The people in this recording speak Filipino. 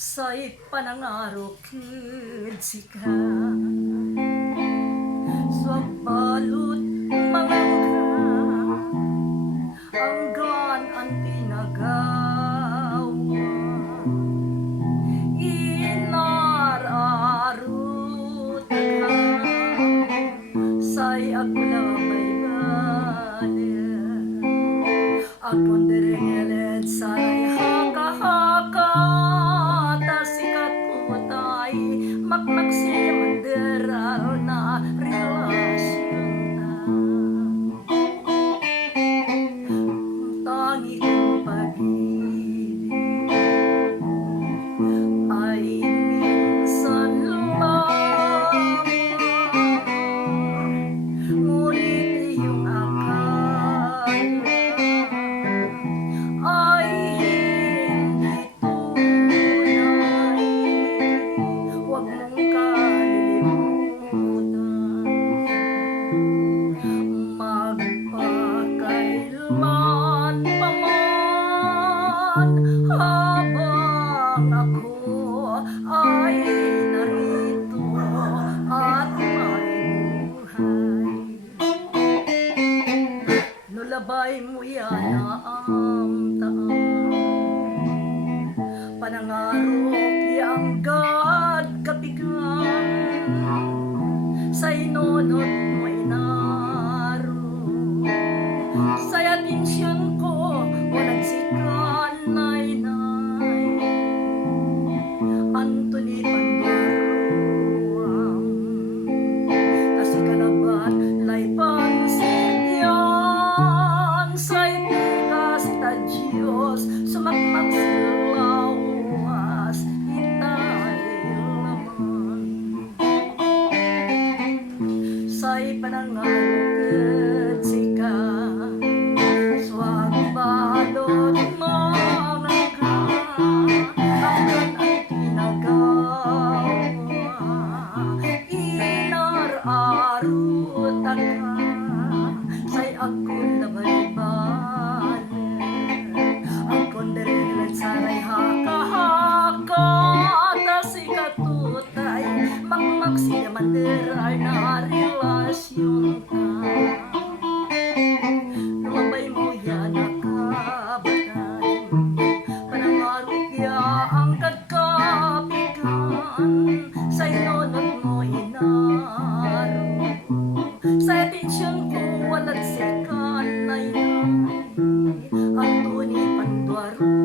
Sa'y panangarok sika sa balot malangga hanggan ang tinagawa inararot ka sa'y agulabay balir akon derengelet sa'y haka-haka tasikat utay makmaksi manderal na relasyon ta tangi kong pag-ibig ay minsan lamang ngunit iyong akala ay hindi tunay. Huwag mong kalilimutan magpakailan pa man habang ako ay narito at may buhay. Nulabay mo yan ang taon panangarok yang gad kapigan sa inunod mo inaro sa atensyon ko walang sikanay Anthony Pangaruang kasi kalabat lay pansidyan sa'y pikas ta Diyos sumakmak silawas itay laman sa'y panangarok sika swag balot manangga hanggang ang tinagawa inararot ka sa'y akon labay-baler akon derelet saray haka-haka tasikat utay makmaksi manderal na relasyon ta lumabay mo yan nakabatay panangarok ya ang kagkapigan sa inunod mo inaro sa atensyon ko walang sikanay Anthony Panduaro